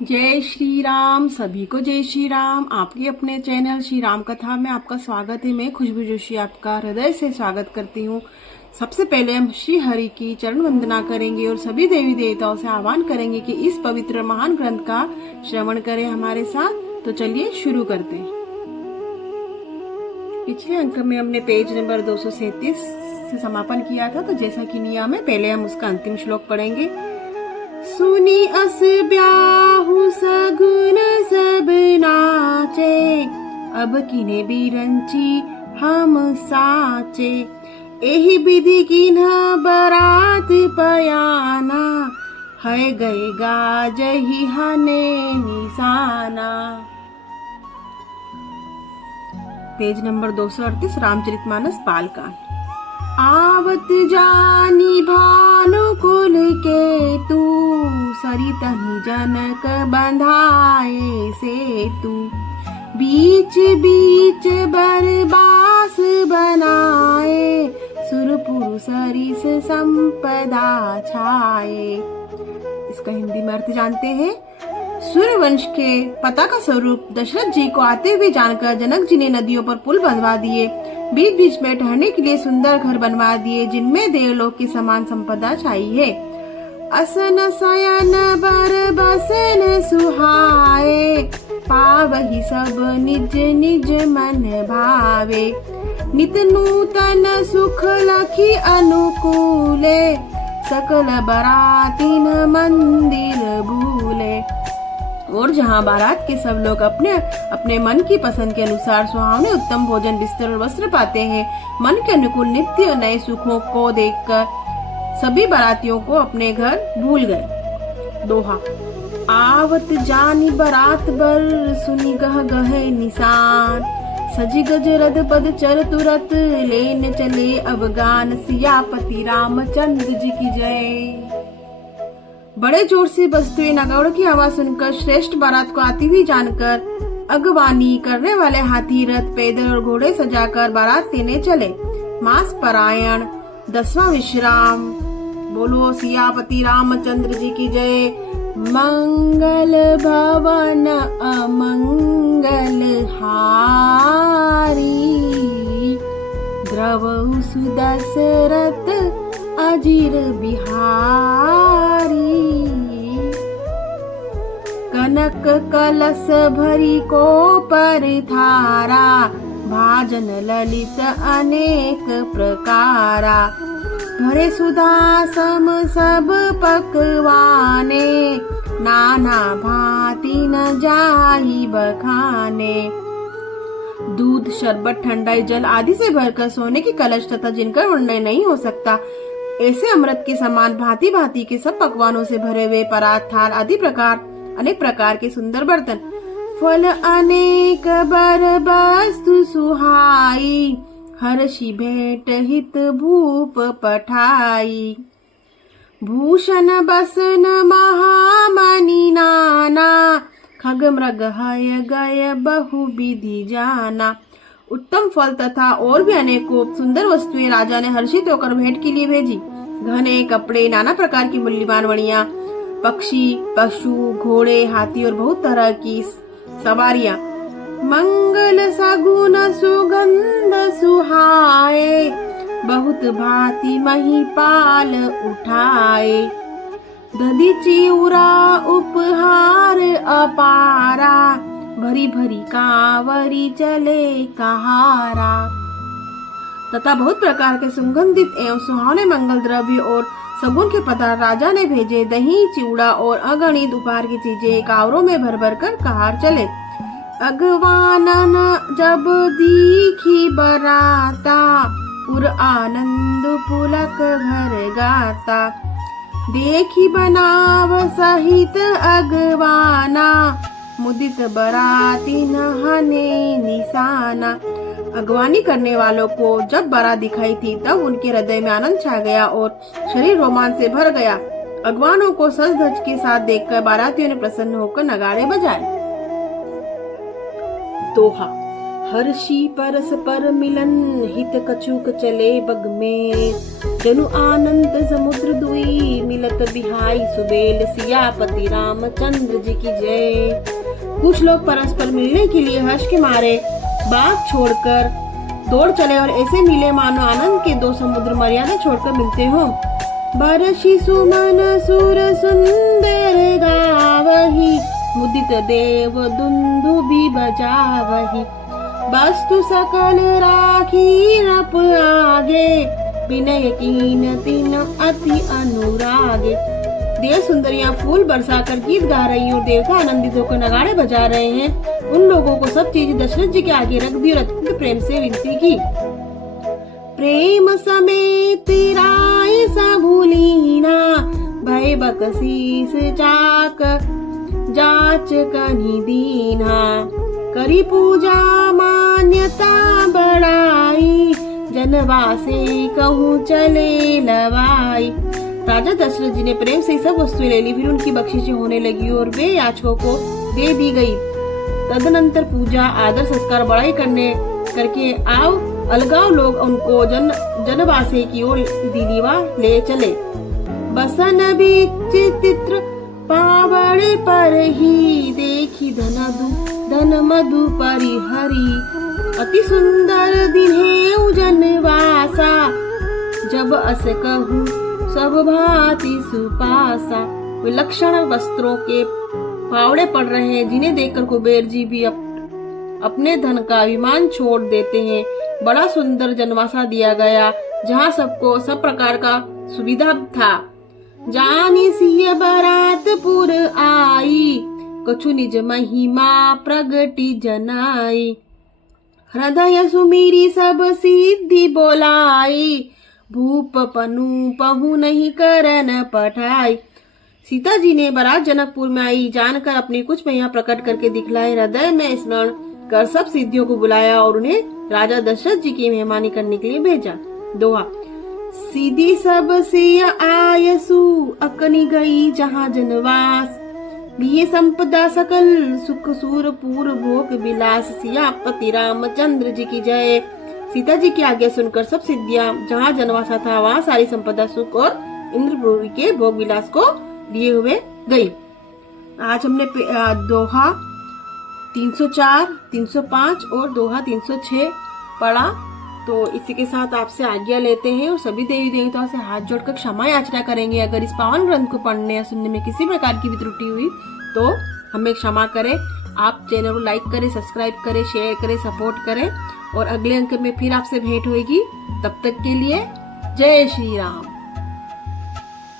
जय श्री राम। सभी को जय श्री राम। आपके अपने चैनल श्री राम कथा में आपका स्वागत है। मैं खुशबू जोशी आपका हृदय से स्वागत करती हूँ। सबसे पहले हम श्री हरि की चरण वंदना करेंगे और सभी देवी देवताओं से आह्वान करेंगे कि इस पवित्र महान ग्रंथ का श्रवण करें हमारे साथ। तो चलिए शुरू करते हैं। पिछले अंक में हमने पेज नंबर 237 से समापन किया था। तो जैसा कि नियम है, पहले हम उसका अंतिम श्लोक पढ़ेंगे। सुनी अस ब्याहु सगुन सब नाचे, अब किने बिरंची हम साचे। एही विधि किन्ह बरात पयाना, है गए गाजहि हने निशाना। Page number 238 Ramcharitmanas Balkand. आवत जानी भानुकुल के तू, सरितनि जनक बंधाए सेतु। बीच बीच बरबास बनाए, सुरपुर सरिस संपदा छाए। इसका हिंदी में अर्थ जानते हैं। सूर्यवंश के पता का स्वरूप दशरथ जी को आते हुए जानकर जनक जी ने नदियों पर पुल बंधवा दिए, बीच बीच में ठहरने के लिए सुंदर घर बनवा दिए, जिनमें देवलोक की समान संपदा छाई है। असन शयन बर बसन सुहाए, पावहि सब निज निज मन भावे। नित नूतन सुख लखी अनुकूले, सकल बरातीन मंदिर भूले। और जहाँ बारात के सब लोग अपने अपने मन की पसंद के अनुसार सुहावने उत्तम भोजन, बिस्तर और वस्त्र पाते हैं, मन के अनुकूल नित्य और नए सुखों को देखकर सभी बारातियों को अपने घर भूल गए। दोहा। आवत जानी बारात बर, सुनी गह गहे निशान। सजी गज रथ पद चर तुरत, लेन चले अवगान। सियापति रामचंद्र जी की जय। बड़े जोर से बजते हुए नगाड़ों की आवाज सुनकर श्रेष्ठ बारात को आती हुई जानकर अगवानी करने वाले हाथी, रथ, पैदल और घोड़े सजाकर बारात लेने चले। मास परायण 10वां विश्राम। बोलो सियापति रामचंद्र जी की जय। मंगल भवन अमंगल हारी, द्रवहु सुदशरथ अजीर बिहारी। कनक कलश भरी को पर थारा, भाजन ललित अनेक प्रकारा। भरे सुधा सम सब पकवाने, नाना भांति न जाहि बखाने। दूध, शरबत, ठंडाई जल आदि से भरकर सोने के कलश तथा जिनका वर्णन नहीं हो सकता, ऐसे अमृत के समान भांति भांति के सब पकवानों से भरे हुए परात, थाल आदि अनेक प्रकार के सुंदर बर्तन। फल अनेक बर वस्तु सुहाई, हर्षि भेंट हित भूप पठाई। भूषण बसन महामणि नाना, खग मृग हय गय बहु विधि जाना। उत्तम फल तथा और भी अनेकों सुंदर वस्तुएं राजा ने हर्षित होकर भेंट के लिए भेजी। घने कपड़े, नाना प्रकार की मूल्यवान मणियां, पक्षी, पशु, घोड़े, हाथी और बहुत तरह की सवारियां। मंगल सगुन सुगंध सुहाए, बहुत भांति महिपाल उठाए। दधि चिउरा उपहार अपारा, भरी भरी कांवरी चले कहारा। तथा बहुत प्रकार के सुगंधित एवं सुहावने मंगल द्रव्य और सगुन के पदार्थ राजा ने भेजे। दही, चिवड़ा और अगणित उपहार की चीजें कावरों में भर भर कर कहार चले। अगवानन जब दीखी बराता, पुर आनंद पुलक भर गाता। देखी बनाव सहित अगवाना, मुदित बराती नहने निशाना। अगवानी करने वालों को जब बारात दिखाई थी, तब उनके हृदय में आनंद छा गया और शरीर रोमांच से भर गया। अगवानों को सज धज के साथ देखकर बारातियों ने प्रसन्न होकर नगाड़े बजाए। दोहा। हर्षी परस पर मिलन हित कछुक चले बग में। जनु आनंद समुद्र दुई मिलत बिहाई सुबेल सियापति रामचंद्र जी की जय। कुछ लोग परस्पर मिलने के लिए हर्ष के मारे बाग छोड़कर दौड़ चले और ऐसे मिले मानो आनंद के दो समुद्र मर्यादा छोड़कर मिलते हो। बरसी सुमन सुर सुंदर गावही मुदित देव दुंदुभि बजावही। वस्तु सकल राखी रप आगे विनय कीन तीन अति अनुरागे। देव सुंदरियां फूल बरसाकर गीत गा रही और देवता आनंदित होकर नगाड़े बजा रहे हैं। उन लोगों को सब चीज दशरथ जी के आगे रख दी और अत्यंत प्रेम से विनती की। प्रेम समेत राय सबुलीना भय बकसीस चाक जाच कनि दीना। करी पूजा मान्यता बढ़ाई जनवासे कहूँ चले लवाई। राजा दशरथ जी ने प्रेम से सब वस्तुएं ले ली, फिर उनकी बख्शिशें होने लगी और वे याचकों को दे दी गई। तदनंतर पूजा आदर संस्कार बड़ाई करके अलगाव लोग उनको जनवासे की ओर दिलीवा ले चले। बसन बीच चित्र पावड़ पर ही देखी धन मधु परिहरी। अति सुंदर दिन है उजनवासा जब अस कहूँ सब भांति सुपासा। विलक्षण वस्त्रों के पावड़े पड़ रहे हैं जिन्हें देखकर कुबेर जी भी अपने धन का अभिमान छोड़ देते हैं। बड़ा सुंदर जनवासा दिया गया जहाँ सबको सब प्रकार का सुविधा था। जानी सिय बरातपुर आई कछु निज महिमा प्रगति जनाई। हृदय सुमीरी सब सिद्धि बोलाई भूप पनु पहु नहीं करन पठाई। सीता जी ने बारात जनकपुर में आई जानकर अपनी कुछ महिमा प्रकट करके दिखलाई। हृदय में स्मरण कर सब सिद्धियों को बुलाया और उन्हें राजा दशरथ जी की मेहमानी करने के लिए भेजा। दोहा। सीधी सब से आयसु अकनी गई जहाँ जनवास लिए संपदा सकल सुख सूर पूर भोग विलास। सियापति रामचंद्र जी की जय। सीता जी की आज्ञा सुनकर सब सिद्धियां जहाँ जनवासा था वहाँ सारी संपदा सुख और इंद्रपुरी के भोग विलास को लिए हुए गई। आज हमने दोहा 304, 305 और दोहा 306 पढ़ा। तो इसी के साथ आपसे आज्ञा लेते हैं और सभी देवी देवताओं से हाथ जोड़कर क्षमा याचना करेंगे। अगर इस पावन ग्रंथ को पढ़ने या सुनने में किसी प्रकार की भी त्रुटि हुई तो हमें क्षमा करें। आप चैनल को लाइक करें, सब्सक्राइब करें, शेयर करें, सपोर्ट करें और अगले अंक में फिर आपसे भेंट होगी। तब तक के लिए जय श्री राम।